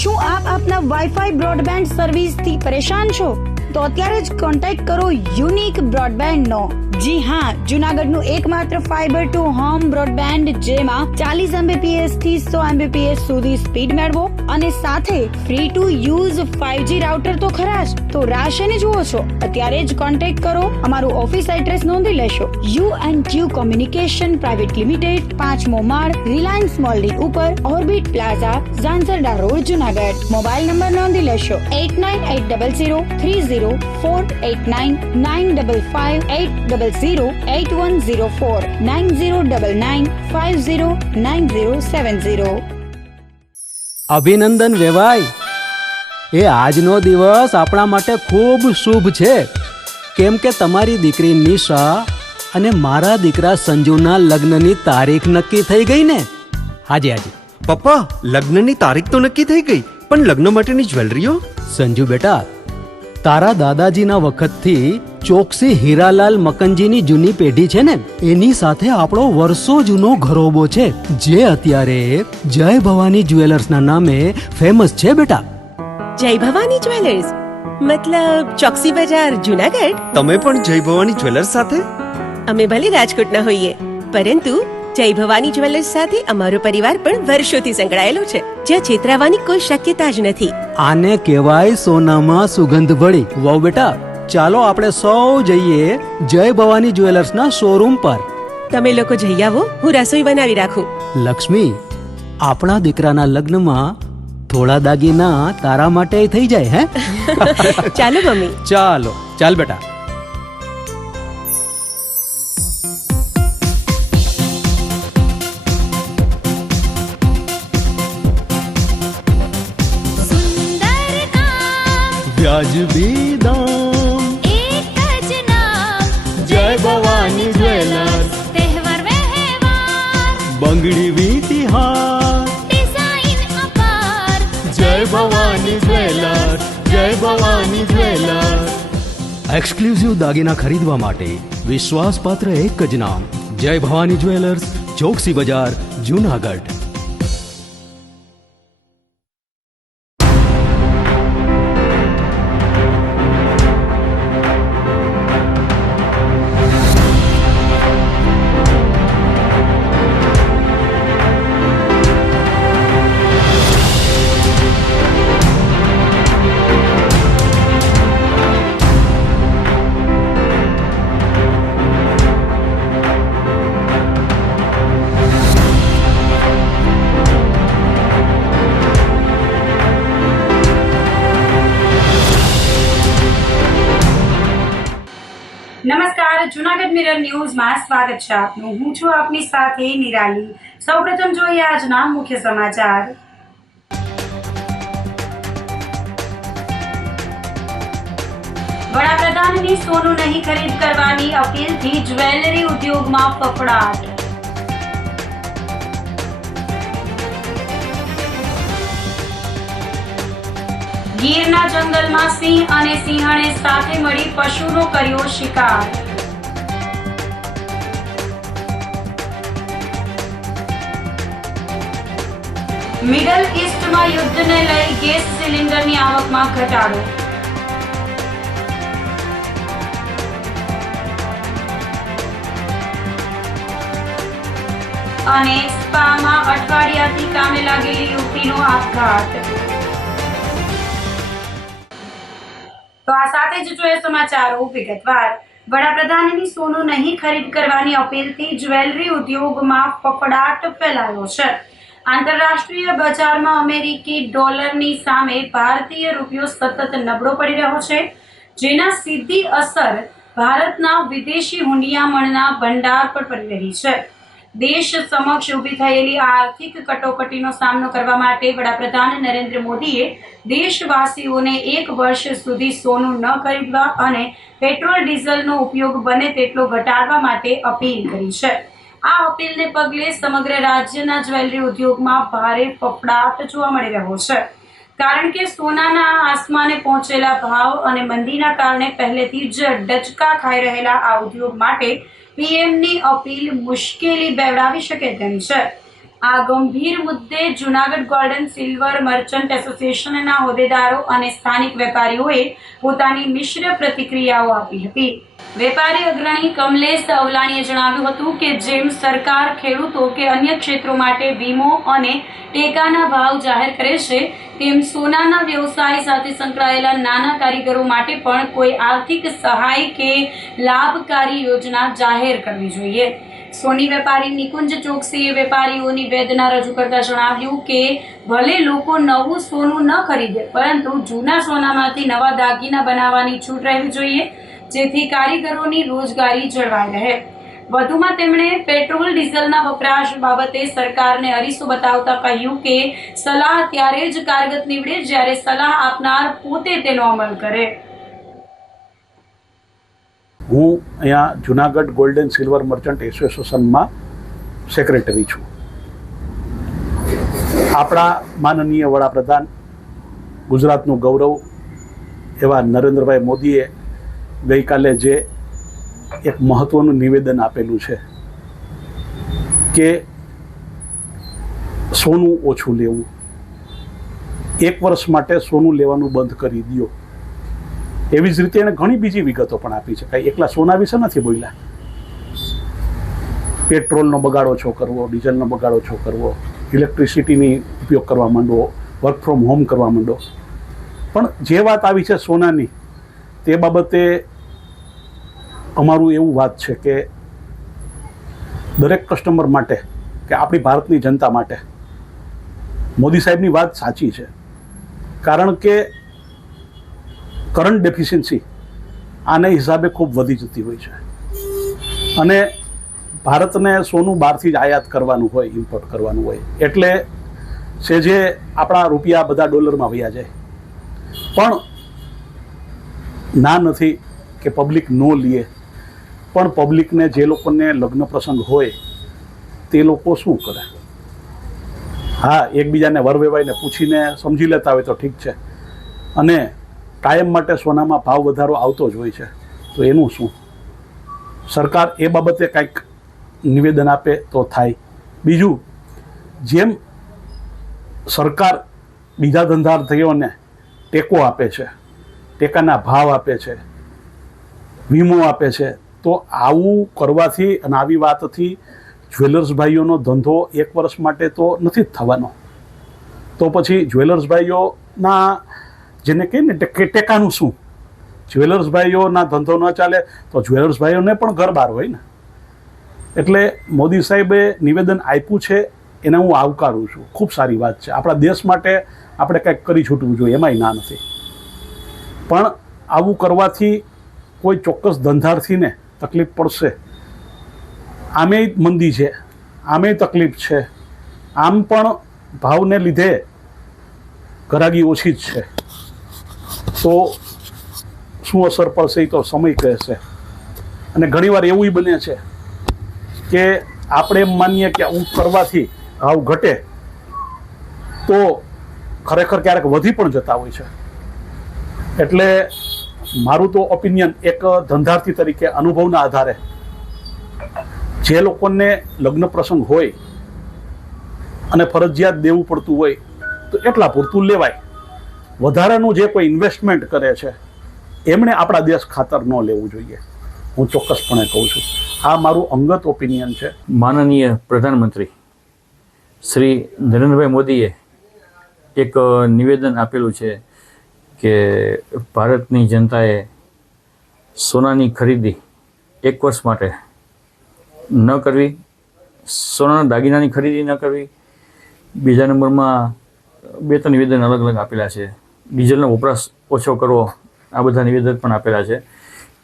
શું આપ આપના વાઈફાઈ બ્રોડબેન્ડ સર્વિસથી પરેશાન છો? તો અત્યારે જ કોન્ટેક્ટ કરો યુનિક બ્રોડબેન્ડનો. જી હા, જૂનાગઢનું એકમાત્ર ફાઈબર ટુ હોમ બ્રોડબેન્ડ, જેમાં 40 Mbps થી 100 Mbps સુધી સ્પીડ મેળવો અને સાથે free to use 5G router તો ખરા જ. તો રાહ શેની જુઓ છો? અત્યારે જ કોન્ટેક્ટ કરો. અમારું ઓફિસ એડ્રેસ નોંધી લેશો. U&Q કોમ્યુનિકેશન પ્રાઇવેટ લિમિટેડ, 5મો માળ, રિલાયન્સ મોલની ઉપર, orbit plaza, Zanzarda road, Junagadh. Mobile number નોંધી લેશો 89800304899558008104 9099509070. અભિનંદન વેવાય. એ આજનો દિવસ આપણા માટે ખૂબ શુભ છે, કેમ કે તમારી દીકરી નિશા અને મારા દીકરા સંજુના લગ્નની તારીખ નક્કી થઈ ગઈ ને. હાજી હાજી પપ્પા, લગ્નની તારીખ તો નક્કી થઈ ગઈ, પણ લગ્ન માટેની જ્વેલરીઓ? સંજુ બેટા, તારા દાદાજીના વખતથી ચોકસી હીરાલાલ મકનજીની જૂની પેઢી છે ને, એની સાથે આપણો વર્ષો જૂનો ઘરોબો છે, જે અત્યારે જય ભવાની જ્વેલર્સના નામે ફેમસ છે બેટા. જય ભવાની જ્વેલર્સ મતલબ ચોકસી બજાર, જૂનાગઢ? તમે પણ જય ભવાની જ્વેલર્સ સાથે? અમે ભલે રાજકોટના હોઈએ, પરંતુ જય ભવાની જ્વેલર્સ સાથે અમારો પરિવાર પણ વર્ષોથી સંકળાયેલો છે, જ્યાં છેતરાવાની કોઈ શક્યતા જ નથી. આને કહેવાય સોનામાં સુગંધ ભળી. વાવ બેટા, ચાલો આપણે સૌ જઈએ જય ભવાની જ્વેલર્સના શોરૂમ પર. તમે લોકો જઈ આવો, હું રસોઈ બનાવી રાખું. લક્ષ્મી, આપણા દીકરાના લગ્નમાં થોડા દાગીના તારા માટે થઈ જાય. હે ચાલો મમ્મી. ચાલો ચાલ બેટા. વ્યાજબી દામ, એક જ નામ, જય ભવાની જ્વેલર્સ. તહેવાર વ્યવહાર, બંગડી વીંટી હાર, ડિઝાઇન અપાર, જય ભવાની જ્વેલર્સ, જય ભવાની જ્વેલર્સ. એક્સક્લુઝિવ દાગીના ખરીદવા માટે વિશ્વાસપાત્ર એક જ નામ, જય ભવાની જ્વેલર્સ, ચોકસી બજાર, જૂનાગઢ. નમસ્કાર, જૂનાગઢ મિરર ન્યૂઝમાં સ્વાગત છે આપનું. હું છું આપની સાથે નિરાલી. સૌપ્રથમ જોઈએ આજના મુખ્ય સમાચાર. વડાપ્રધાનની સોનું નહીં ખરીદ કરવાની અપીલથી જ્વેલરી ઉદ્યોગમાં ફફડાટ. ગીરના જંગલમાં સિંહ અને સિંહણે સાથે મળી પશુનો કર્યો શિકાર. મિડલ ઈસ્ટમાં યુદ્ધને લઈ ગેસ સિલિન્ડરની આવકમાં ઘટાડો. અને સ્પામાં અઠવાડિયાથી કામે લાગેલી યુવતીનો આપઘાત. તો આ સાથે જ જોઈએ સમાચારો વિગતવાર. વડાપ્રધાનની સોનું નહીં ખરીદ કરવાની અપીલથી જ્વેલરી ઉદ્યોગમાં ફફડાટ ફેલાયો છે. આંતરરાષ્ટ્રીય બજારમાં અમેરિકી ડોલરની સામે ભારતીય રૂપિયો સતત નબળો પડી રહ્યો છે, જેના સીધી અસર ભારતના વિદેશી હુંડિયામણના ભંડાર પર પડી રહી છે. દેશ સમક્ષ ઊભી થયેલી આર્થિક કટોકટીનો સામનો કરવા માટે વડાપ્રધાન નરેન્દ્ર મોદીએ દેશવાસીઓને 1 વર્ષ સુધી સોનું ન ખરીદવા અને પેટ્રોલ ડીઝલનો ઉપયોગ બને તેટલો ઘટાડવા માટે અપીલ કરી છે. આ અપીલને પગલે સમગ્ર રાજ્યના જ્વેલરી ઉદ્યોગમાં ભારે ફફડાટ જોવા મળી રહ્યો છે, કારણ કે સોનાના આસમાને પહોંચેલા ભાવ અને મંદીના કારણે પહેલેથી જ ડચકા ખાઈ રહેલા આ ઉદ્યોગ માટે પીએમની અપીલ મુશ્કેલી બેવડાવી શકે તેમ છે. આ ગંભીર મુદ્દે જૂનાગઢ ગોલ્ડન સિલ્વર મર્ચન્ટ એસોસિએશનના હોદ્દેદારો અને સ્થાનિક વેપારીઓએ પોતાની મિશ્ર પ્રતિક્રિયાઓ આપી હતી. વેપારી અગ્રણી કમલેશ અવલાણીએ જણાવ્યું હતું કે જેમ સરકાર ખેડૂતો કે અન્ય ક્ષેત્રો માટે વીમો અને ટેકાના ભાવ જાહેર કરે છે, તેમ સોનાના વ્યવસાય સાથે સંકળાયેલા નાના કારીગરો માટે પણ કોઈ આર્થિક સહાય કે લાભકારી યોજના જાહેર કરવી જોઈએ. સોની વેપારી નિકુંજ ચોકસીએ વેપારીઓની વેદના રજૂ કરતા જણાવ્યું કે ભલે લોકો નવું સોનું ન ખરીદે, પરંતુ જૂના સોનામાંથી નવા દાગીના બનાવવાની છૂટ રહેવી જોઈએ, જેથી કારીગરોની રોજગારી જળવાઈ રહે. વધુમાં તેમણે પેટ્રોલ ડીઝલના વપરાશ બાબતે સરકારને અરીસો બતાવતા કહ્યું કે સલાહ ત્યારે જ કારગત નીવડે જ્યારે સલાહ આપનાર પોતે તેનો અમલ કરે. હું અહીંયા જુનાગઢ ગોલ્ડન સિલ્વર મર્ચન્ટ એસોસિએશનમાં સેક્રેટરી છું. આપણા માનનીય વડાપ્રધાન, ગુજરાતનું ગૌરવ એવા નરેન્દ્રભાઈ મોદીએ ગઈકાલે જે એક મહત્ત્વનું નિવેદન આપેલું છે કે સોનું ઓછું લેવું, 1 વર્ષ માટે સોનું લેવાનું બંધ કરી દો. એવી જ રીતે એણે ઘણી બીજી વિગતો પણ આપી છે. કાંઈ એકલા સોના વિશે નથી બોલ્યા. પેટ્રોલનો બગાડો ઓછો કરવો, ડીઝલનો બગાડો ઓછો કરવો, ઇલેક્ટ્રિસિટીની ઉપયોગ કરવા માંડવો, વર્ક ફ્રોમ હોમ કરવા માંડો. પણ જે વાત આવી છે સોનાની, તે બાબતે અમારું એવું વાત છે કે દરેક કસ્ટમર માટે કે આપણી ભારતની જનતા માટે મોદી સાહેબની વાત સાચી છે. કારણ કે કરંટ ડેફિશિયન્સી આને હિસાબે ખૂબ વધી જતી હોય છે અને ભારતને સોનું બહારથી જ આયાત કરવાનું હોય, ઇમ્પોર્ટ કરવાનું હોય, એટલે છે જે આપણા રૂપિયા બધા ડોલરમાં વયા જાય. પણ ના નથી કે પબ્લિક ન લે, પણ પબ્લિકને જે લોકોને લગ્ન પ્રસંગ હોય તે લોકો શું કરે? હા, એકબીજાને વરવેવાઈને પૂછીને સમજી લેતા હોય તો ઠીક છે, અને કાયમ માટે સોનામાં ભાવ વધારો આવતો જ હોય છે, તો એનું શું? સરકાર એ બાબતે કંઈક નિવેદન આપે તો થાય. બીજું, જેમ સરકાર બીજા ધંધાર્થીઓને ટેકો આપે છે, ટેકાના ભાવ આપે છે, વીમો આપે છે, તો આવું કરવાથી અને આવી વાતથી જ્વેલર્સ ભાઈઓનો ધંધો 1 વર્ષ માટે તો નથી જ થવાનો. તો પછી જ્વેલર્સ ભાઈઓના જેને કહે ને ટેકાનું શું? જ્વેલર્સ ભાઈઓના ધંધો ન ચાલે તો જ્વેલર્સ ભાઈઓને પણ ઘર બહાર હોય ને. એટલે મોદી સાહેબે નિવેદન આપ્યું છે એને હું આવકારું છું. ખૂબ સારી વાત છે. આપણા દેશ માટે આપણે કંઈક કરી છૂટવું જોઈએ, એમાંય ના નથી. પણ આવું કરવાથી કોઈ ચોક્કસ ધંધાર્થીને તકલીફ પડશે. આમેય મંદી છે, આમેય તકલીફ છે, આમ પણ ભાવને લીધે ઘરાગી ઓછી જ છે. તો શું અસર પડશે એ તો સમય કહેશે. અને ઘણીવાર એવું બને છે કે આપણે એમ માનીએ કે આવું કરવાથી ભાવ ઘટે, તો ખરેખર ક્યારેક વધી પણ જતા હોય છે. એટલે મારું તો ઓપિનિયન એક ધંધાર્થી તરીકે અનુભવના આધારે જે લોકોને લગ્ન પ્રસંગ હોય અને ફરજિયાત દેવું પડતું હોય તો એટલા પૂરતું લેવાય. વધારાનું જે કોઈ ઇન્વેસ્ટમેન્ટ કરે છે એમણે આપણા દેશ ખાતર ન લેવું જોઈએ, હું ચોક્કસપણે કહું છું. આ મારું અંગત ઓપિનિયન છે. માનનીય પ્રધાનમંત્રી શ્રી નરેન્દ્રભાઈ મોદીએ એક નિવેદન આપેલું છે કે ભારતની જનતાએ સોનાની ખરીદી 1 વર્ષ માટે ન કરવી, સોનાના દાગીનાની ખરીદી ન કરવી. બીજા નંબરમાં 2-3 નિવેદન અલગ અલગ આપેલા છે. ડીઝલનો વપરાશ ઓછો કરવો, આ બધા નિવેદન પણ આપેલા છે.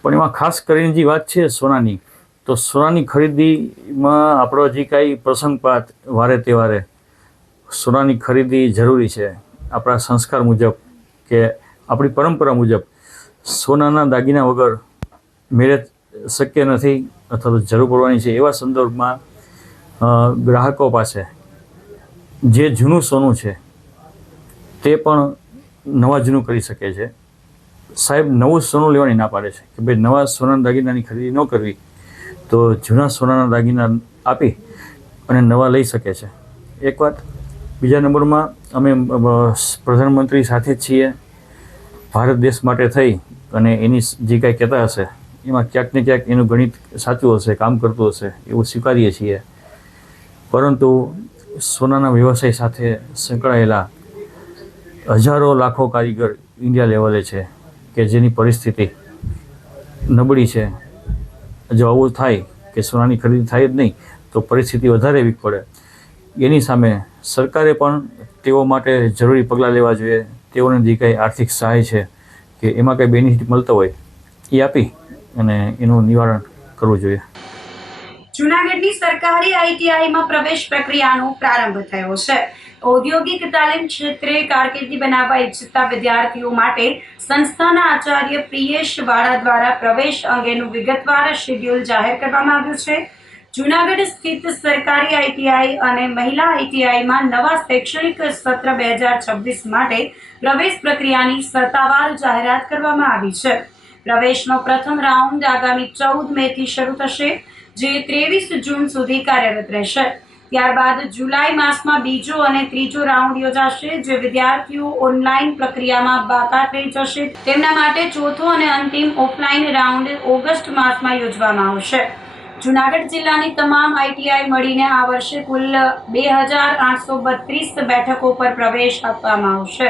પણ એમાં ખાસ કરીને જે વાત છે સોનાની, તો સોનાની ખરીદીમાં આપણો જે કાંઈ પ્રસંગપાત વારે તહેવારે સોનાની ખરીદી જરૂરી છે. આપણા સંસ્કાર મુજબ કે આપણી પરંપરા મુજબ સોનાના દાગીના વગર મેરેજ શક્ય નથી અથવા તો જરૂર પડવાની છે. એવા સંદર્ભમાં ગ્રાહકો પાસે જે જૂનું સોનું છે તે પણ નવા જૂનું કરી શકે છે. સાહેબ નવું સોનું લેવાની ના પાડે છે કે ભાઈ નવા સોનાના દાગીનાની ખરીદી ન કરવી, તો જૂના સોનાના દાગીના આપી અને નવા લઈ શકે છે. એક વાત. બીજા નંબરમાં અમે પ્રધાનમંત્રી સાથે જ છીએ. ભારત દેશ માટે થઈ અને એની જે કાંઈ કહેતા હશે એમાં ક્યાંક ને ક્યાંક એનું ગણિત સાચું હશે, કામ કરતું હશે એવું સ્વીકારીએ છીએ. પરંતુ સોનાના વ્યવસાય સાથે સંકળાયેલા હજારો લાખો કારીગર ઇન્ડિયા લેવલે છે કે જેની પરિસ્થિતિ નબળી છે. જો આવું થાય કે સોનાની ખરીદી થાય જ નહીં તો પરિસ્થિતિ વધારે વીક પડે. એની સામે સરકારે પણ તેઓ માટે જરૂરી પગલાં લેવા જોઈએ. તેઓને જે કાંઈ આર્થિક સહાય છે કે એમાં કંઈ બેનિફિટ મળતો હોય એ આપી અને એનું નિવારણ કરવું જોઈએ. જૂનાગઢની સરકારી આઈટીઆઈમાં પ્રવેશ પ્રક્રિયાનો પ્રારંભ થયો છે. ઔદ્યોગિક તાલીમ ક્ષેત્રે કારકિર્દી બનાવવા ઈચ્છતા વિદ્યાર્થીઓ માટે સંસ્થાના આચાર્ય પ્રિયેશ વાળા દ્વારા પ્રવેશ અંગેનું વિગતવાર શેડ્યુલ જાહેર કરવામાં આવ્યું છે. જૂનાગઢ સ્થિત સરકારી આઈટીઆઈ અને મહિલા આઈટીઆઈમાં નવા શૈક્ષણિક સત્ર 2026 માટે પ્રવેશ પ્રક્રિયાની સત્તાવાર જાહેરાત કરવામાં આવી છે. પ્રવેશનો પ્રથમ રાઉન્ડ આગામી 14 મેથી શરૂ થશે, જે 23 જૂન સુધી કાર્યરત રહેશે. ત્યારબાદ જુલાઈ માસમાં બીજો અને ત્રીજો રાઉન્ડ યોજાશે. જે વિદ્યાર્થીઓ ઓનલાઈન પ્રક્રિયામાં બાકાત રહી જશે તેમના માટે ચોથો અને અંતિમ ઓફલાઈન રાઉન્ડ ઓગસ્ટ માસમાં યોજવામાં આવશે. જૂનાગઢ જિલ્લાની તમામ આઈટીઆઈ મળીને આ વર્ષે કુલ 2832 બેઠકો પર પ્રવેશ આપવામાં આવશે.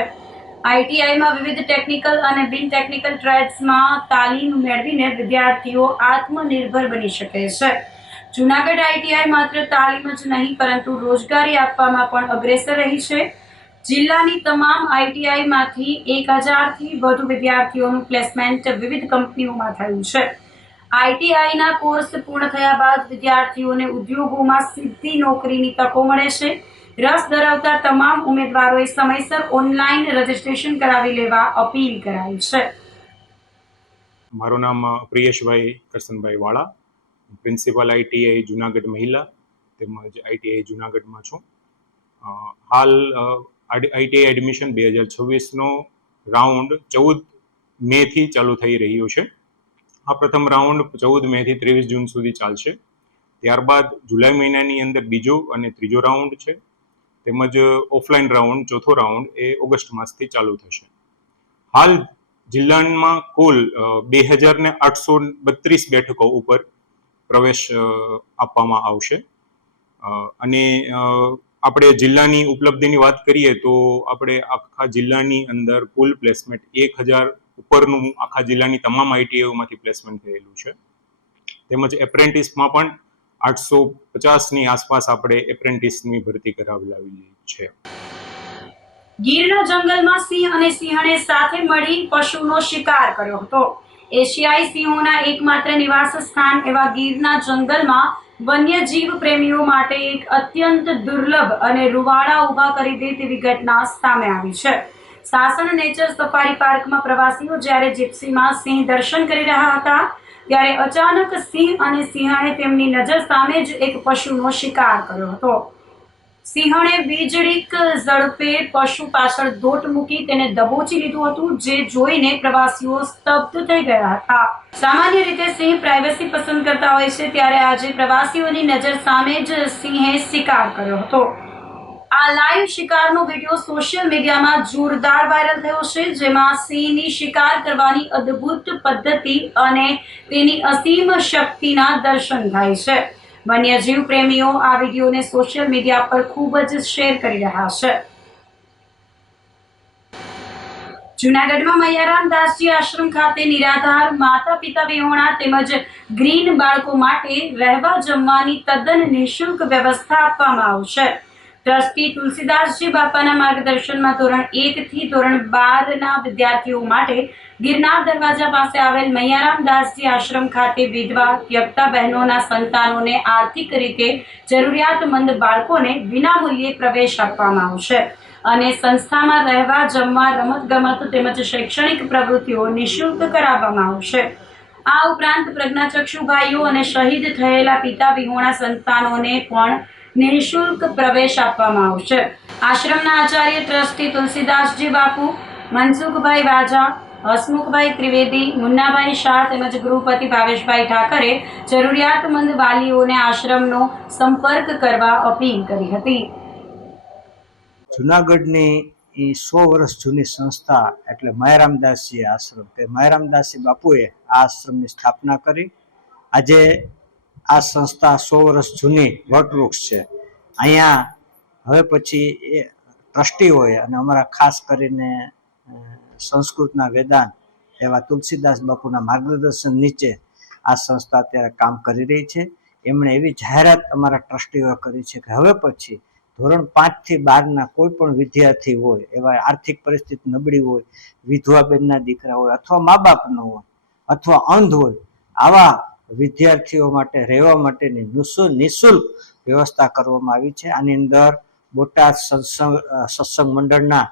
આઈટીઆઈમાં વિવિધ ટેકનિકલ અને બિન ટેકનિકલ ટ્રેડ્સમાં તાલીમ મેળવીને વિદ્યાર્થીઓ આત્મનિર્ભર બની શકે છે. જૂનાગઢ આઈટીઆઈ માત્ર તાલીમ જ નહીં પરંતુ રોજગારી આપવામાં પણ અગ્રેસર રહી છે. જિલ્લાની તમામ આઈટીઆઈમાંથી 1000થી વધુ વિદ્યાર્થીઓનું પ્લેસમેન્ટ વિવિધ કંપનીઓમાં થયું છે. આઈટીઆઈના કોર્સ પૂર્ણ થયા બાદ વિદ્યાર્થીઓને ઉદ્યોગોમાં સીધી નોકરીની તકો મળે છે. રસ ધરાવતા તમામ ઉમેદવારોએ સમયસર ઓનલાઈન રજીસ્ટ્રેશન કરાવી લેવા અપીલ કરાઈ છે. મારું નામ પ્રિયેશભાઈ કરસનભાઈ વાળા, પ્રિન્સિપલ આઈટીઆઈ જુનાગઢ મહિલા તેમજ આઈટીઆઈ જુનાગઢમાં છું. હાલ આઈટીઆઈ એડમિશન 2026નો રાઉન્ડ 14 મેથી ચાલુ થઈ રહ્યો છે. આ પ્રથમ રાઉન્ડ 14 મેથી 23 જૂન સુધી ચાલશે. ત્યારબાદ જુલાઈ મહિનાની અંદર બીજો અને ત્રીજો રાઉન્ડ છે, તેમજ ઓફલાઈન રાઉન્ડ ચોથો રાઉન્ડ એ ઓગસ્ટ માસથી ચાલુ થશે. હાલ જિલ્લામાં કુલ 2832 બેઠકો ઉપર પ્રવેશ આપવામાં આવશે. અને આપણે જિલ્લાની ઉપલબ્ધિની વાત કરીએ તો આપણે આખા જિલ્લાની અંદર કુલ પ્લેસમેન્ટ 1000 ઉપરનું આખા જિલ્લાની તમામ આઈટીઆઈઓમાંથી પ્લેસમેન્ટ થયેલું છે. તેમજ એપ્રેન્ટિસમાં પણ 850ની આસપાસ આપણે એપ્રેન્ટિસની ભરતી કરાવેલી છે. ગીરના જંગલમાં સિંહ અને સિંહણે સાથે મળી પશુનો શિકાર કર્યો હતો. એશિયાઈ સિંહોના એકમાત્ર નિવાસ સ્થાન એવા ગીરના જંગલમાં વન્યજીવ પ્રેમીઓ માટે એક અત્યંત દુર્લભ અને રૂવાડા ઊભા કરી દે તેવી ઘટના સામે આવી છે. સાસણ નેચર સફારી પાર્કમાં પ્રવાસીઓ જ્યારે જીપ્સીમાં સિંહ દર્શન કરી રહ્યા હતા ત્યારે અચાનક સિંહ અને સિંહણે તેમની નજર સામે જ એક પશુનો શિકાર કર્યો હતો. સિંહણે વીજળીક ઝડપે પશુ પાછળ દોટ મૂકી તેને દબોચી લીધું હતું, જે જોઈને પ્રવાસીઓ સ્તબ્ધ થઈ ગયા હતા. સામાન્ય રીતે સિંહ પ્રાઇવસી પસંદ કરતા હોય છે, ત્યારે આજે પ્રવાસીઓની નજર સામે જ સિંહે શિકાર કર્યો હતો. આ લાઈવ શિકારનો વિડીયો સોશિયલ મીડિયામાં જોરદાર વાયરલ થયો છે, જેમાં સિંહની શિકાર કરવાની અદ્ભુત પદ્ધતિ અને તેની અસીમ શક્તિના દર્શન થાય છે. વન્યજીવ પ્રેમીઓ આ વિડીયોને સોશિયલ મીડિયા પર ખૂબ જ શેર કરી રહ્યા છે. જૂનાગઢમાં મૈયારામ દાસજી આશ્રમ ખાતે નિરાધાર માતા પિતા વિહોણા તેમજ ગ્રીન બાળકો માટે રહેવા જમવાની તદ્દન નિઃશુલ્ક વ્યવસ્થા આપવામાં આવશે. ટ્રસ્ટી તુલસીદાસજી બાપાના માર્ગદર્શનમાં ધોરણ 1 થી ધોરણ 12ના વિદ્યાર્થીઓ માટે ગિરનાર દરવાજા પાસે આવેલ મૈયારામ દાસજી આશ્રમ ખાતે વિધવા ત્યક્તા બહેનોના સંતાનોને આર્થિક રીતે જરૂરિયાતમંદ બાળકોને વિનામૂલ્યે પ્રવેશ આપવામાં આવશે અને સંસ્થામાં રહેવા જમવા રમતગમત તેમજ શૈક્ષણિક પ્રવૃત્તિઓ નિઃશુલ્ક કરાવવામાં આવશે. આ ઉપરાંત પ્રજ્ઞાચક્ષુ ભાઈઓ અને શહીદ થયેલા પિતા વિહોણા સંતાનોને પણ નિઃશુલ્ક પ્રવેશ આપવામાં આવશે. આશ્રમના આચાર્ય ટ્રસ્ટી તુલસીદાસજી બાપુ, મનસુખભાઈ વાજા, હસમુખભાઈ ત્રિવેદી, મુન્નાભાઈ શાહ તેમજ ગૃહપતિ ભાવેશભાઈ ઠાકરે જરૂરિયાતમંદ વાલીઓને આશ્રમનો સંપર્ક કરવા અપીલ કરી હતી. જુનાગઢની એ 100 વર્ષ જૂની સંસ્થા એટલે માયરામદાસજી આશ્રમ કે માયરામદાસજી બાપુએ આ આશ્રમની સ્થાપના કરી. આજે આ સંસ્થા 100 વર્ષ જૂની વટવૃક્ષ છે. અહીંયા હવે પછી એ ટ્રસ્ટીઓએ અને અમારા ખાસ કરીને સંસ્કૃતના વેદાંત એવા તુલસીદાસ બાપુના માર્ગદર્શન નીચે આ સંસ્થા અત્યારે કામ કરી રહી છે. એમણે એવી જાહેરાત અમારા ટ્રસ્ટીઓએ કરી છે કે હવે પછી ધોરણ 5 થી 12ના કોઈ પણ વિદ્યાર્થી હોય, એવા આર્થિક પરિસ્થિતિ નબળી હોય, વિધવા બેનના દીકરા હોય, અથવા મા બાપનો હોય, અથવા અંધ હોય, આવા વિદ્યાર્થીઓ માટે રહેવા માટેની નિઃશુલ્ક વ્યવસ્થા કરવામાં આવી છે. આની અંદર બોટાદ સત્સંગ મંડળના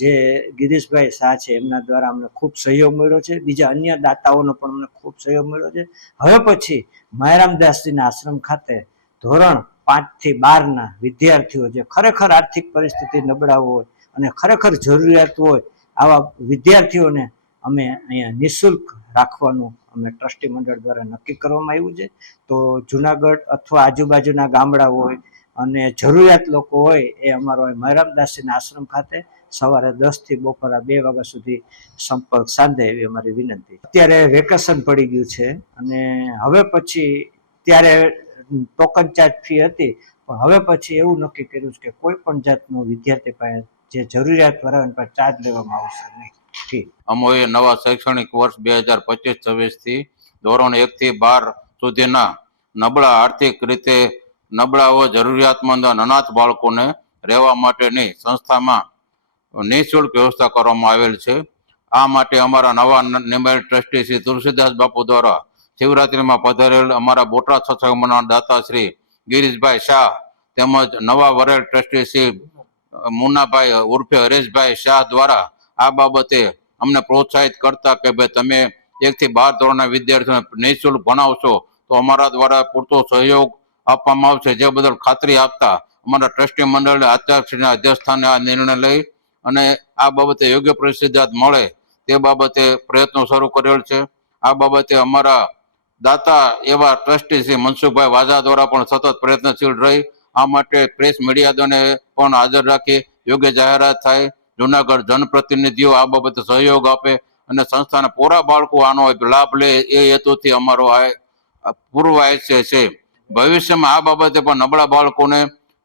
જે ગિરીશભાઈ શાહ છે એમના દ્વારા અમને ખૂબ સહયોગ મળ્યો છે. બીજા અન્ય દાતાઓનો પણ અમને ખૂબ સહયોગ મળ્યો છે. હવે પછી માયરામદાસજીના આશ્રમ ખાતે ધોરણ 5 થી 12ના વિદ્યાર્થીઓ જે ખરેખર આર્થિક પરિસ્થિતિ નબળા હોય અને ખરેખર જરૂરિયાત હોય આવા વિદ્યાર્થીઓને અમે અહીંયા નિઃશુલ્ક રાખવાનું અમે ટ્રસ્ટી મંડળ દ્વારા નક્કી કરવામાં આવ્યું છે. તો જુનાગઢ અથવા આજુબાજુના ગામડા હોય અને જરૂરિયાત લોકો હોય એ અમારો માયરામદાસજીના આશ્રમ ખાતે સવારે 10 થી બપોરના 2 વાગ્યા સુધી સંપર્ક સાધે એવી અમારી વિનંતી. અત્યારે વેકેશન પડી ગયું છે અને હવે પછી ત્યારે ટોકન ચાર્જ ફી હતી, પણ હવે પછી એવું નક્કી કર્યું છે કે કોઈ પણ જાતનો વિદ્યાર્થી પાસે જે જરૂરિયાત વાળા પાસે ચાર્જ લેવામાં આવશે નહીં. અમોએ નવા શૈક્ષણિક વર્ષ 2025-26 થી ધોરણ 1 થી 12 સુધીના નબળા આર્થિક રીતે નબળાઓ જરૂરિયાતમંદ અનાથ બાળકોને રહેવા માટેની સંસ્થામાં નિઃશુલ્ક વ્યવસ્થા કરવામાં આવેલ છે. આ માટે અમારા નવા નિમાયેલ ટ્રસ્ટી શ્રી તુલસીદાસ બાપુ દ્વારા શિવરાત્રિમાં પધારેલ અમારા બોટાદ સત્સંગ મંડળના દાતા શ્રી ગિરીશભાઈ શાહ તેમજ નવા વરેલ ટ્રસ્ટી શ્રી મુન્નાભાઈ ઉર્ફે હરેશભાઈ શાહ દ્વારા આ બાબતે અમને પ્રોત્સાહિત કરતા કે ભાઈ તમે 1 થી 12 ધોરણના વિદ્યાર્થીઓને નિઃશુલ્ક ભણાવશો તો અમારા દ્વારા પૂરતો સહયોગ આપવામાં આવશે. જે બદલ ખાતરી આપતા અમારા ટ્રસ્ટી મંડળે આચાર્યશ્રીના અધ્યક્ષસ્થાને આ નિર્ણય લઈ અને આ બાબતે યોગ્ય પ્રતિસાદ મળે તે બાબતે પ્રયત્નો શરૂ કરેલ છે. આ બાબતે અમારા દાતા એવા ટ્રસ્ટી શ્રી મનસુખભાઈ વાઝા દ્વારા પણ સતત પ્રયત્નશીલ રહી આ માટે પ્રેસ મીડિયાને પણ હાજર રાખી યોગ્ય જાહેરાત થાય, જૂનાગઢ જનપ્રતિનિધિઓ આ બાબતે સહયોગ આપે અને સંસ્થાના પૂરા બાળકો આનો લાભ લે એ હેતુથી અમારો આ પૂર્વ આશય છે. ભવિષ્યમાં આ બાબતે પણ નબળા બાળકોને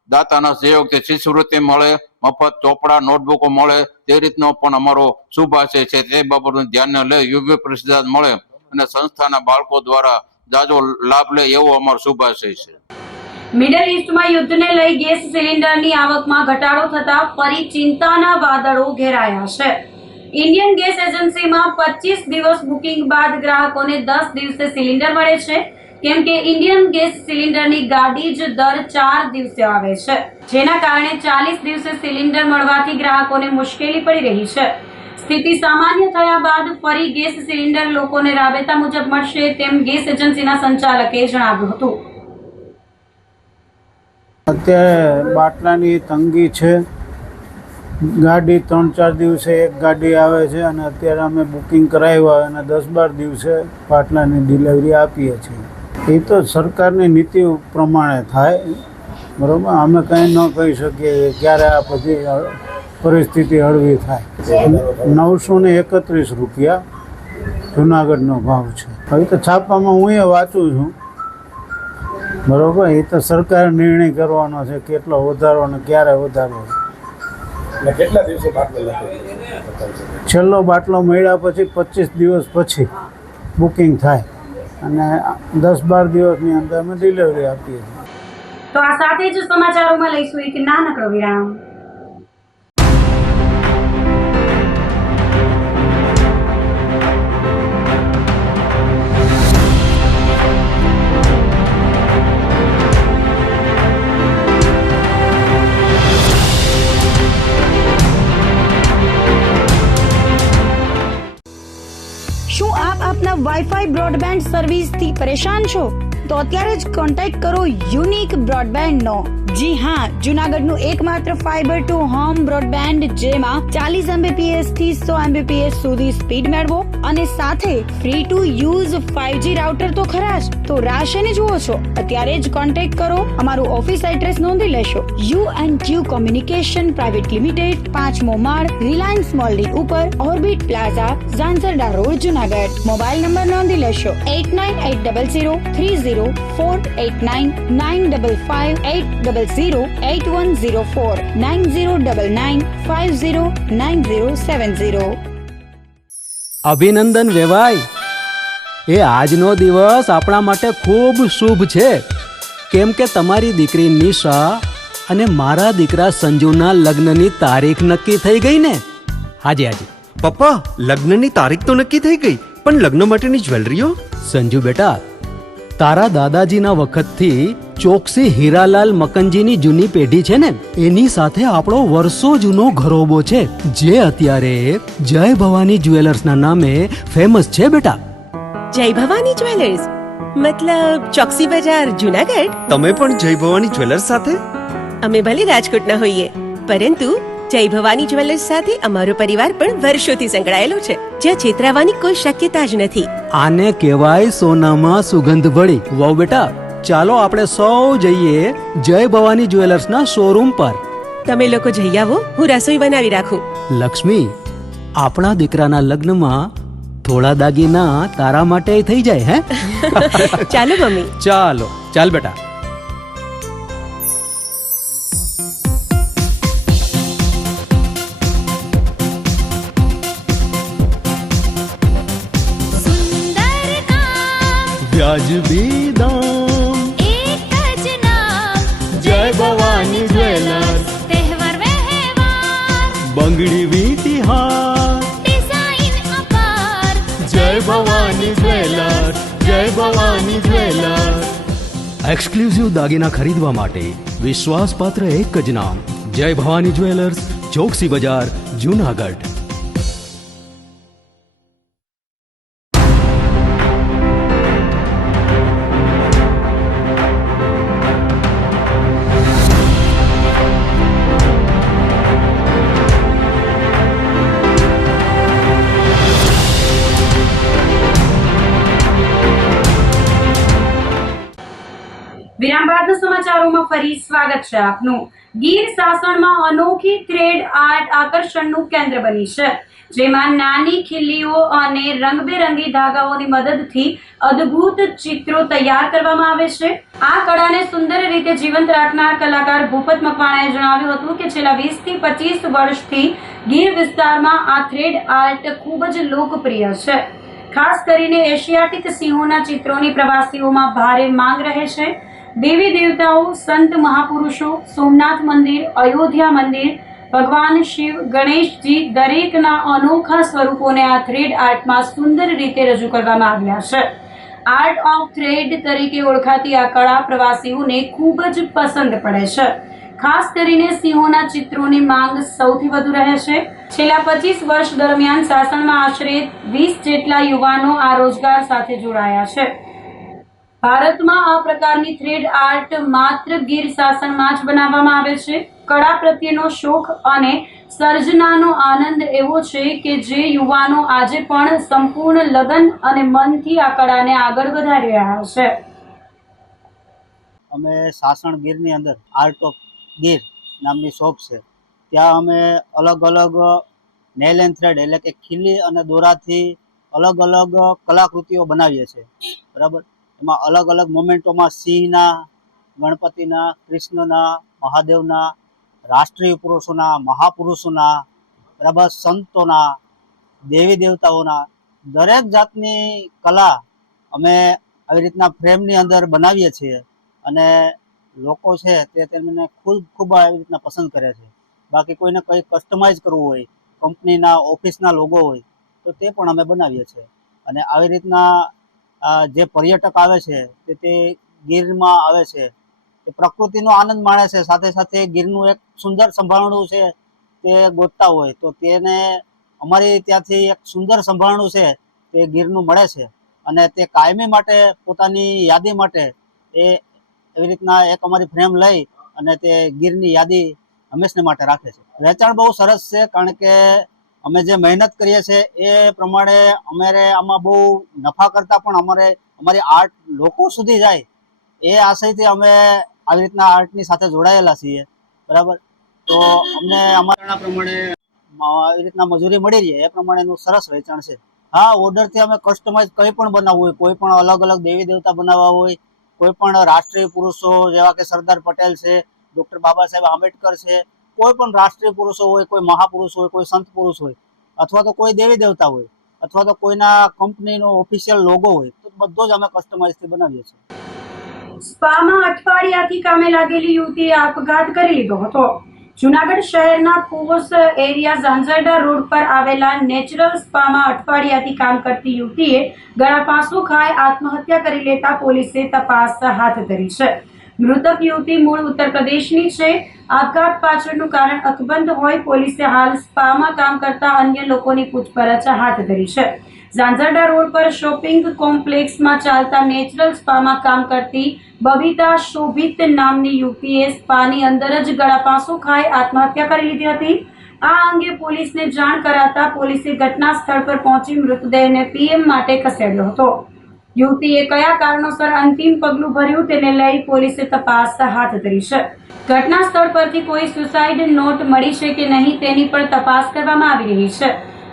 દાતાના સહયોગથી શિષ્યવૃત્તિ મળે, મફત ચોપડા નોટબુકો મળે તે રીતનો પણ અમારો શુભ આશય છે. તે બાબતનું ધ્યાને લઈ યોગ્ય પ્રતિસાદ મળે અને સંસ્થાના બાળકો દ્વારા જાજો લાભ લે એવો અમારો શુભ આશય છે. મિડલ ઈસ્ટમાં યુદ્ધને લઈ ગેસ સિલિન્ડરની આવકમાં ઘટાડો થતા ફરી ચિંતાના વાદળો ઘેરાયા છે. ઇન્ડિયન ગેસ એજન્સીમાં 25 દિવસ બુકિંગ બાદ ગ્રાહકોને 10 દિવસે સિલિન્ડર મળે છે, કેમ કે ઇન્ડિયન ગેસ સિલિન્ડરની ગાડી જ દર 4 દિવસે આવે છે, જેના કારણે 40 દિવસે સિલિન્ડર મળવાથી ગ્રાહકોને મુશ્કેલી પડી રહી છે. સ્થિતિ સામાન્ય થયા બાદ ફરી ગેસ સિલિન્ડર લોકોને રાબેતા મુજબ મળશે તેમ ગેસ એજન્સીના સંચાલકે જણાવ્યું હતું. અત્યારે બાટલાની તંગી છે. ગાડી 3-4 દિવસે એક ગાડી આવે છે અને અત્યારે અમે બુકિંગ કરાવ્યા અને 10-12 દિવસે બાટલાની ડિલિવરી આપીએ છીએ. એ તો સરકારની નીતિ પ્રમાણે થાય, બરાબર. અમે કંઈ ન કહી શકીએ ક્યારે આ પછી પરિસ્થિતિ હળવી થાય. 931 રૂપિયા જુનાગઢનો ભાવ છે. હવે તો છાપામાં હું એ વાંચું છું, બરાબર. એ તો સરકારે નિર્ણય કરવાનો છે કેટલો વધારો અને ક્યારે વધારો. છેલ્લો બાટલો મળ્યા પછી 25 દિવસ પછી બુકિંગ થાય અને 10-12 દિવસની અંદર અમે ડિલિવરી આપીએ છીએ. તો આ સાથે જ સમાચારોમાં લઈશું એક નાનકડો વિરામ. શું આપ આપના વાઈફાઈ બ્રોડબેન્ડ સર્વિસથી પરેશાન છો? તો અત્યારે જ કોન્ટેક્ટ કરો યુનિક બ્રોડબેન્ડ નો. જી હા, જુનાગઢનું એકમાત્ર ફાઈબર ટુ હોમ બ્રોડબેન્ડ જેમાં 40 Mbps થી 100 Mbps સુધી સ્પીડ મેળવો અને સાથે free to use 5G router તો ખરા જ. તો રાહ શેને જુઓ છો? અત્યારે જ કોન્ટેક્ટ કરો. અમારું ઓફિસ એડ્રેસ નોંધી લેશો. U&Q કોમ્યુનિકેશન પ્રાઇવેટ લિમિટેડ, 5મો માળ, રિલાયન્સ મોલની ઉપર, orbit plaza, Zanzarda road, Junagadh. Mobile number નોંધી લેશો 89803048995580808104 9099509070. અભિનંદન વેવાય. એ આજનો દિવસ આપણા માટે ખૂબ શુભ છે, કેમ કે તમારી દીકરી નિશા અને મારા દીકરા સંજુના લગ્નની તારીખ નક્કી થઈ ગઈ ને. હાજી હાજી. પપ્પા, લગ્નની તારીખ તો નક્કી થઈ ગઈ, પણ લગ્ન માટેની જ્વેલરીઓ? સંજુ બેટા, તારા દાદાજીના વખતથી ચોકસી હીરાલાલ મકનજીની જૂની પેઢી છે ને, એની સાથે આપણો વર્ષો જૂનો ઘરોબો છે, જે અત્યારે જય ભવાની જ્વેલર્સના નામે ફેમસ છે બેટા. જય ભવાની જ્વેલર્સ મતલબ ચોકસી બજાર, જુનાગઢ. તમે પણ જય ભવાની જ્વેલર્સ સાથે? અમે ભલે રાજકોટના હોઈએ, પરંતુ જય ભવાની જ્વેલર્સ સાથે અમારો પરિવાર પણ વર્ષોથી સંકળાયેલો છે, જ્યાં છેતરાવાની કોઈ શક્યતા જ નથી. આને કહેવાય સોનામાં સુગંધ ભળી. વાવ બેટા, ચાલો આપણે સૌ જઈએ જય ભવાની જ્વેલર્સના શોરૂમ પર. તમે લોકો જઈ આવો, હું રસોઈ બનાવી રાખું. લક્ષ્મી, આપણા દીકરાના લગ્નમાં થોડા દાગીના તારા માટે થઈ જાય. હે ચાલો મમ્મી. ચાલો ચાલ બેટા. सुंदर काम વ્યાજબી દામ, एक જ नाम જય ભવાની જ્વેલર્સ, तहेवार व्यवहार બંગડી વીટી હાર, डिजाइन अपार જય ભવાની જ્વેલર્સ, જય ભવાની જ્વેલર્સ. એક્સક્લુઝિવ દાગીના ખરીદવા માટે વિશ્વાસપાત્ર એક જ નામ, જય ભવાની જ્વેલર્સ, ચોકસી બજાર, જુનાગઢ. વિરામ બાદના સમાચારોમાં ફરી સ્વાગત છે આપનું. ગીર શાસનમાં અનોખી થ્રેડ આર્ટ આકર્ષણનું કેન્દ્ર બની છે, જેમાં નાની ખીલ્લીઓ અને રંગબેરંગી ધાગાઓની મદદથી અદ્ભુત ચિત્રો તૈયાર કરવામાં આવે છે. આ કળાને સુંદર રીતે જીવંત રાખનાર કલાકાર ભૂપત મકવાણાએ જણાવ્યું હતું કે છેલ્લા 20 થી 25 વર્ષથી ગીર વિસ્તારમાં આ થ્રેડ આર્ટ ખૂબ જ લોકપ્રિય છે. ખાસ કરીને એશિયાટિક સિંહોના ચિત્રોની પ્રવાસીઓમાં ભારે માંગ રહે છે. દેવી દેવતાઓ, સંત મહાપુરુષો, સોમનાથ મંદિર, અયોધ્યા મંદિર, ભગવાન શિવ, ગણેશજી દરેકના અનોખા સ્વરૂપોને આ થ્રેડ આર્ટમાં સુંદર રીતે રજૂ કરવામાં આવ્યા છે. આર્ટ ઓફ થ્રેડ તરીકે ઓળખાતી આ કળા પ્રવાસીઓને ખૂબ જ પસંદ પડે છે. ખાસ કરીને સિંહોના ચિત્રોની માંગ સૌથી વધુ રહે છે. છેલ્લા 25 વર્ષ દરમિયાન સાસણમાં આશરે 20 જેટલા યુવાનો આ રોજગાર સાથે જોડાયા છે. ભારતમાં આ પ્રકારની થ્રેડ આર્ટ માત્ર ગીર શાસનમાં જ બનાવવામાં આવે છે. કળા પ્રત્યેનો શોખ અને સર્જનાનો આનંદ એવો છે કે જે યુવાનો આજે પણ સંપૂર્ણ લગન અને મનથી આ કળાને આગળ વધારી રહ્યા છે. અમે સાસણ ગીરની અંદર આર્ટ ઓફ ગીર નામની શોપ છે. ત્યાં અમે અલગ અલગ નેલ એન્ડ થ્રેડ એટલે કે ખીલી અને દોરાથી અલગ અલગ કલાકૃતિઓ બનાવીએ છીએ. બરાબર, એમાં અલગ અલગ મોમેન્ટોમાં સિંહના, ગણપતિના, કૃષ્ણના, મહાદેવના, રાષ્ટ્રીય પુરુષોના, મહાપુરુષોના, બરાબર, સંતોના, દેવી દેવતાઓના દરેક જાતની કલા અમે આવી રીતના ફ્રેમની અંદર બનાવીએ છીએ અને લોકો છે તે તેમને ખૂબ આવી રીતના પસંદ કરે છે. બાકી કોઈને કંઈ કસ્ટમાઇઝ કરવું હોય, કંપનીના ઓફિસના લોગો હોય તો તે પણ અમે બનાવીએ છીએ. અને આવી રીતના જે પર્યટક આવે છે તે ગીરમાં આવે છે, તે પ્રકૃતિનો આનંદ માણે છે, સાથે સાથે ગીરનું એક સુંદર સંભાળણું છે તે ગોતતા હોય તો તેને અમારી ત્યાંથી એક સુંદર સંભાળણું છે તે ગીરનું મળે છે અને તે કાયમી માટે પોતાની યાદી માટે એ એવી રીતના એક અમારી ફ્રેમ લઈ અને તે ગીરની યાદી હંમેશને માટે રાખે છે. વેચાણ બહુ સરસ છે, કારણ કે અમે જે મહેનત કરીએ છીએ એ પ્રમાણે અમારે આમાં બહુ નફા કરતાં પણ અમારી આર્ટ લોકો સુધી જાય એ આશયથી અમે આવી રીતના આર્ટની સાથે જોડાયેલા છીએ. બરાબર, તો અમને અમારા પ્રમાણે આવી રીતના મજૂરી મળી રહે એ પ્રમાણેનું સરસ વેચાણ છે. હા, ઓર્ડરથી અમે કસ્ટમાઇઝ કંઈ પણ બનાવવું હોય, કોઈ પણ અલગ અલગ દેવી દેવતા બનાવવા હોય, કોઈ પણ રાષ્ટ્રીય પુરુષો જેવા કે સરદાર પટેલ છે, ડૉક્ટર બાબા સાહેબ આંબેડકર છે, કોઈ પણ રાષ્ટ્રીય પુરુષો હોય, કોઈ મહાપુરુષ હોય, કોઈ સંત પુરુષ હોય, અથવા તો કોઈ દેવી દેવતા હોય, અથવા તો કોઈના કંપનીનો ઓફિશિયલ લોગો હોય, તો બધો જ અમે કસ્ટમાઇઝથી બનાવીએ છીએ. સ્પામાં અઠવાડિયાથી કામે લાગેલી યુવતીએ આપઘાત કરી લીધો હતો. જૂનાગઢ શહેરના પોસ એરિયા ઝાંઝરડા રોડ પર આવેલા નેચરલ સ્પામાં અઠવાડિયાથી કામ કરતી યુવતીએ ગળાફાંસો ખાઈ આત્મહત્યા કરી લેતા પોલીસે તપાસ હાથ ધરી છે. મૃતક યુવતી મૂળ ઉત્તર પ્રદેશની છે. આપઘાત પાછળનું કારણ અકબંધ હોય પોલીસે હાલ સ્પામાં કામ કરતા અન્ય લોકોની પૂછપરછ હાથ ધરી છે. ઝાંઝરડા રોડ પર શોપિંગ કોમ્પ્લેક્સમાં ચાલતા નેચરલ સ્પામાં કામ કરતી બબીતા શોભિત નામની યુવતીએ સ્પાની અંદર જ ગળાફાંસો ખાઈ આત્મહત્યા કરી લીધી હતી. આ અંગે પોલીસને જાણ કરાતા પોલીસે ઘટના સ્થળ પર પહોંચી મૃતદેહને પીએમ માટે ખસેડ્યો હતો. યુવતીએ કયા કારણોસર અંતિમ પગલું ભર્યું તેને લઈ પોલીસે તપાસ હાથ ધરી છે. ઘટના સ્થળ પરથી કોઈ સુસાઇડ નોટ મળી છે કે નહીં તેની પણ તપાસ કરવામાં આવી રહી છે.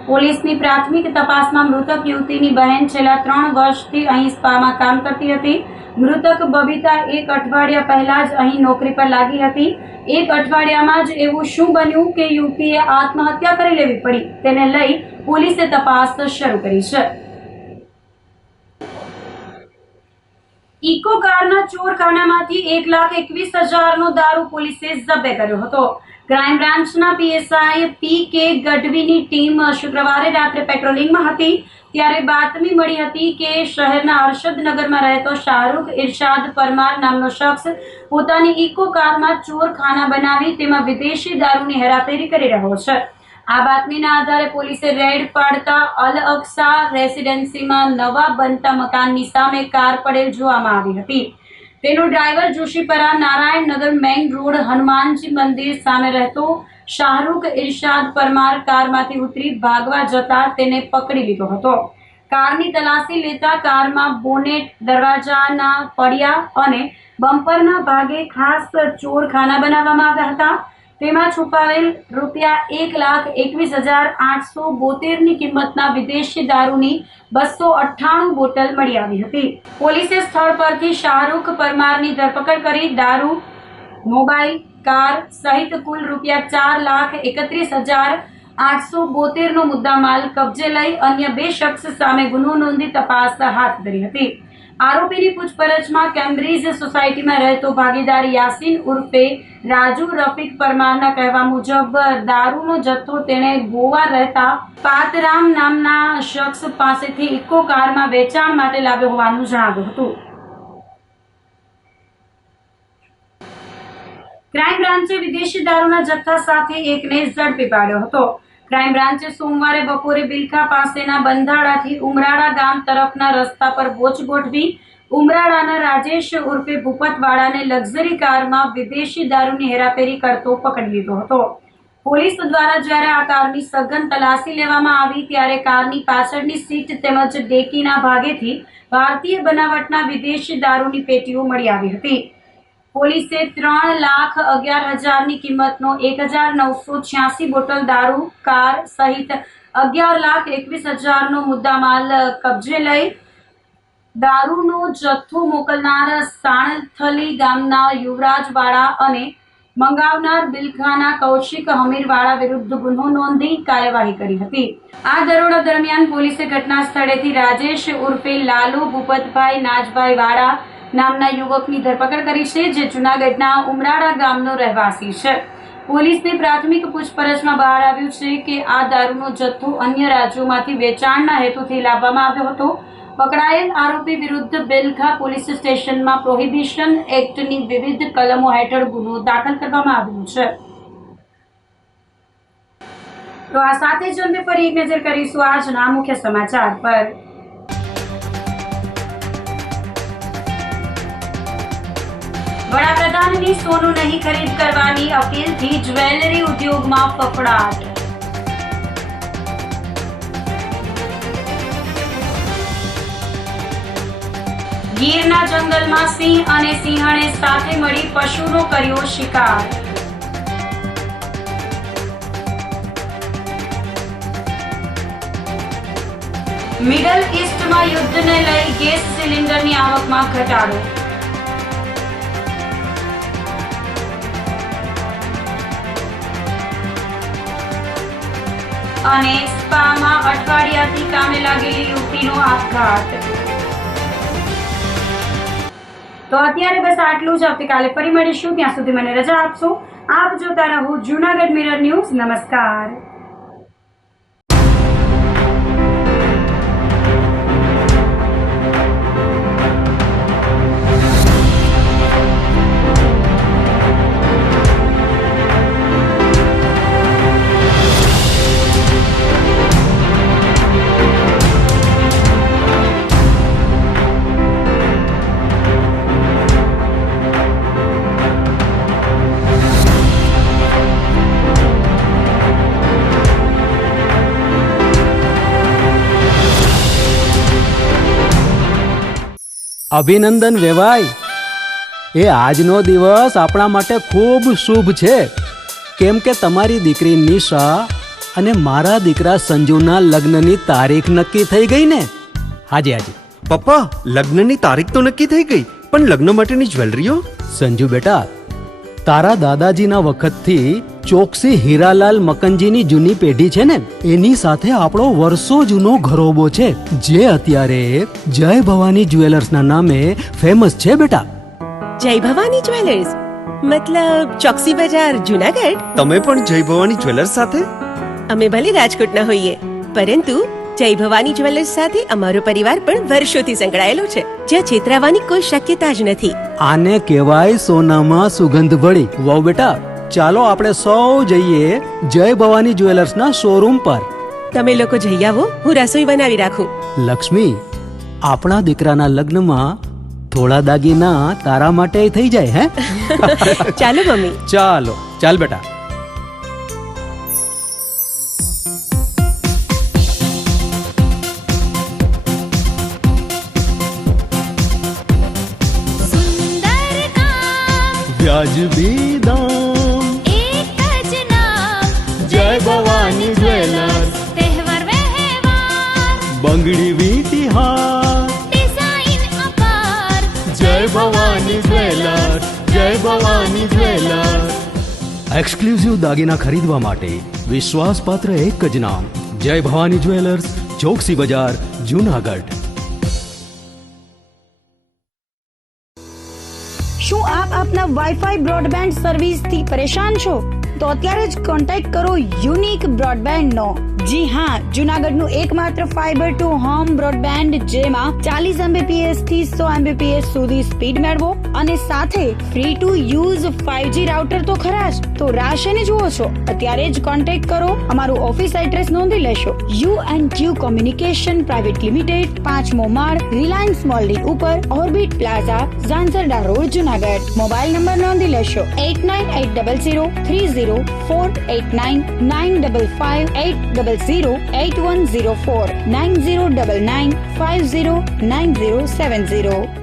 પોલીસની પ્રાથમિક તપાસમાં મૃતક યુવતીની બહેન છેલ્લા 3 વર્ષથી અહીં સ્પામાં કામ કરતી હતી. મૃતક બબીતા 1 અઠવાડિયા પહેલા જ અહીં નોકરી પર લાગી હતી. 1 અઠવાડિયામાં જ એવું શું બન્યું કે યુવતીએ આત્મહત્યા કરી લેવી પડી તેને લઈ પોલીસે તપાસ શરૂ કરી છે. ઇકો કારના ચોરખાનામાંથી 1,21,000નો દારૂ પોલીસે જપ્ત કર્યો હતો. ક્રાઇમ બ્રાન્ચના પીએસઆઈ પી.કે. ગઢવીની ટીમ શુક્રવારે રાત્રે પેટ્રોલિંગમાં હતી ત્યારે બાતમી મળી હતી કે શહેરના હર્ષદનગરમાં રહેતો શાહરૂખ ઇરશાદ પરમાર નામનો શખ્સ પોતાની ઇકો કારમાં ચોરખાના બનાવી તેમાં વિદેશી દારૂની હેરાફેરી કરી રહ્યો છે. આ બાતમીના આધારે પોલીસે રેડ પાડતા અલ અક્સા રેસિડેન્સીમાં નવા બનતા મકાનની સામે કાર પડેલ જોવામાં આવી હતી. તેનો driver Joshipura Narayannagar main road Hanumanji મંદિર સામે રહેતો શાહરૂખ ઇરશાદ પરમાર કારમાંથી ઉતરી ભાગવા જતા તેને પકડી લીધો હતો. કારની તલાશી લેતા કારમાં બોનેટ, દરવાજાના પડિયા અને બમ્પરના ભાગે ખાસ ચોરખાના બનાવવામાં આવ્યા હતા. તેમાં છુપાવેલ ₹1,21,872ની કિંમતના વિદેશી દારૂની 298 બોટલ મળી આવી હતી. પોલીસે સ્થળ પરથી શાહરૂખ પરમારની ધરપકડ કરી દારૂ, મોબાઈલ, કાર સહિત કુલ ₹4,31,872નો મુદ્દામાલ કબજે લઈ અન્ય 2 શખ્સ સામે ગુનો નોંધી તપાસ હાથ ધરી હતી. આરોપીની પૂછપરછમાં કેમ્બ્રિજ સોસાયટીમાં રહેતો ભાગીદાર યાસીન ઉર્ફે રાજુ રફીક પરમારના કહેવા મુજબ દારૂનો જથ્થો તેણે ગોવા રહેતા પાતરામ નામના શખ્સ પાસેથી ઇકો કારમાં વેચાણ માટે લાવ્યો હોવાનું જણાવ્યું હતું. ક્રાઇમ બ્રાન્ચે વિદેશી દારૂના જથ્થા સાથે એકને ઝડપી પાડ્યો હતો. ક્રાઇમ બ્રાન્ચે સોમવારે બપોરે બિલખા પાસેના બંધાડાથી ઉમરાળા ગામ તરફના રસ્તા પર વોચ ગોઠવી ઉમરાળાના રાજેશ ઉર્ફે ભૂપતવાળાને લક્ઝરી કારમાં વિદેશી દારૂની હેરાફેરી કરતો પકડી લીધો હતો. પોલીસ દ્વારા જ્યારે આ કારની સઘન તલાશી લેવામાં આવી ત્યારે કારની પાછળની સીટ તેમજ ડેકીના ભાગેથી ભારતીય બનાવટના વિદેશી દારૂની પેટીઓ મળી આવી હતી. પોલીસે 3,11,000ની કિંમતનો 1,986 બોટલ દારૂ, કાર સહિત 11,21,000નો મુદ્દામાલ કબજે લઈ દારૂનો જથ્થો મોકલનાર સાણથલી ગામના યુવરાજવાળા અને મંગાવનાર બિલખાના કૌશિક હમીરવાળા વિરુદ્ધ ગુનો નોંધી કાર્યવાહી કરી હતી. આ દરોડા દરમિયાન પોલીસે ઘટના સ્થળેથી રાજેશ ઉર્ફે લાલુ ભૂપતભાઈ નાજભાઈ વાળા નામના યુવકની ધરપકડ કરી છે, જે જૂનાગઢના ઉમરાળા ગામનો રહેવાસી છે. પોલીસની પ્રાથમિક પૂછપરછમાં બહાર આવ્યું છે કે આ દારૂનો જથ્થો અન્ય રાજ્યોમાંથી વેચાણના હેતુથી લાવવામાં આવ્યો હતો. પકડાયેલ આરોપી વિરુદ્ધ બેલખા પોલીસ સ્ટેશનમાં પ્રોહિબિશન એક્ટની વિવિધ કલમો હેઠળ ગુનો દાખલ કરવામાં આવ્યો છે. તો આ સાથે જ અમે ફરી એક નજર કરીશું આજના મુખ્ય સમાચાર પર. વડાપ્રધાનની સોનું નહીં ખરીદ કરવાની અપીલથી જ્વેલરી ઉદ્યોગમાં ફફડાટ. ગીરના જંગલમાં સિંહ અને સિંહણે સાથે મળી પશુનો કર્યો શિકાર. મિડલ ઈસ્ટમાં યુદ્ધને લઈ ગેસ સિલિન્ડરની આવકમાં ઘટાડો. અને સ્પામાં અઠવાડિયાથી કામે લાગેલી યુવતીનો આપઘાત. તો અત્યારે બસ આટલું જ. આવતીકાલે ફરી મળીશું. ત્યાં સુધી મને રજા આપશો. આપ જોતા રહો જૂનાગઢ મિરર ન્યૂઝ. નમસ્કાર. અભિનંદન વેવાય. એ આજનો દિવસ આપણા માટે ખૂબ શુભ છે, કેમ કે તમારી દીકરી નિશા અને મારા દીકરા સંજુના લગ્નની તારીખ નક્કી થઈ ગઈ ને. હાજી હાજી પપ્પા, લગ્નની તારીખ તો નક્કી થઈ ગઈ, પણ લગ્ન માટેની જ્વેલરીઓ? સંજુ બેટા, તારા દાદાજીના વખતથી ચોકસી હીરાલાલ મકનજીની જૂની પેઢી છે ને, એની સાથે આપણો વર્ષો જૂનો ઘરોબો છે, જે અત્યારે જય ભવાની જ્વેલર્સના નામે ફેમસ છે બેટા. જય ભવાની જ્વેલર્સ મતલબ ચોકસી બજાર જુનાગઢ? તમે પણ જય ભવાની જ્વેલર્સ સાથે? અમે ભલે રાજકોટના હોઈએ, પરંતુ જય ભવાની જ્વેલર્સ સાથે અમારો પરિવાર પણ વર્ષોથી સંકળાયેલો છે, જ્યાં છેતરાવાની કોઈ શક્યતા જ નથી. આને કહેવાય સોનામાં સુગંધ ભળી. વાવ બેટા, ચાલો આપણે સૌ જઈએ જય ભવાની જ્વેલર્સના શોરૂમ પર. તમે લોકો જઈ આવો, હું રસોઈ બનાવી રાખું. લક્ષ્મી, આપણા દીકરાના લગ્નમાં થોડા દાગીના તારા માટે થઈ જાય. હે ચાલો મમ્મી. ચાલો ચાલ બેટા. सुंदर काम વ્યાજબી દામ, एक જ नाम જય ભવાની જ્વેલર્સ, તહેવાર વ્યવહાર બંગડી વીટી હાર, ડિઝાઇન અપાર જય ભવાની જ્વેલર્સ, જય ભવાની જ્વેલર્સ. એક્સક્લુઝિવ દાગીના ખરીદવા માટે વિશ્વાસપાત્ર એક જ નામ, જય ભવાની જ્વેલર્સ, ચોકસી બજાર, જૂનાગઢ. શું આપ આપના વાઈફાઈ બ્રોડબેન્ડ સર્વિસથી પરેશાન છો? તો અત્યારે જ કોન્ટેક્ટ કરો યુનિક બ્રોડબેન્ડનો. જી હા, જૂનાગઢનું એકમાત્ર ફાઈબર ટુ હોમ બ્રોડબેન્ડ, જેમાં 40 Mbps થી 100 Mbps સુધી સ્પીડ મેળવો અને સાથે free to use 5G router તો ખરા જ. તો રાહ શેની જુઓ છો? અત્યારે જ કોન્ટેક્ટ કરો. અમારું ઓફિસ એડ્રેસ નોંધી લેશો. U&Q કોમ્યુનિકેશન પ્રાઇવેટ લિમિટેડ, 5મો માળ, રિલાયન્સ મોલની ઉપર, orbit plaza, Zanzarda road, Junagadh. Mobile number નોંધી લેશો 89800304899955800810 9099509070.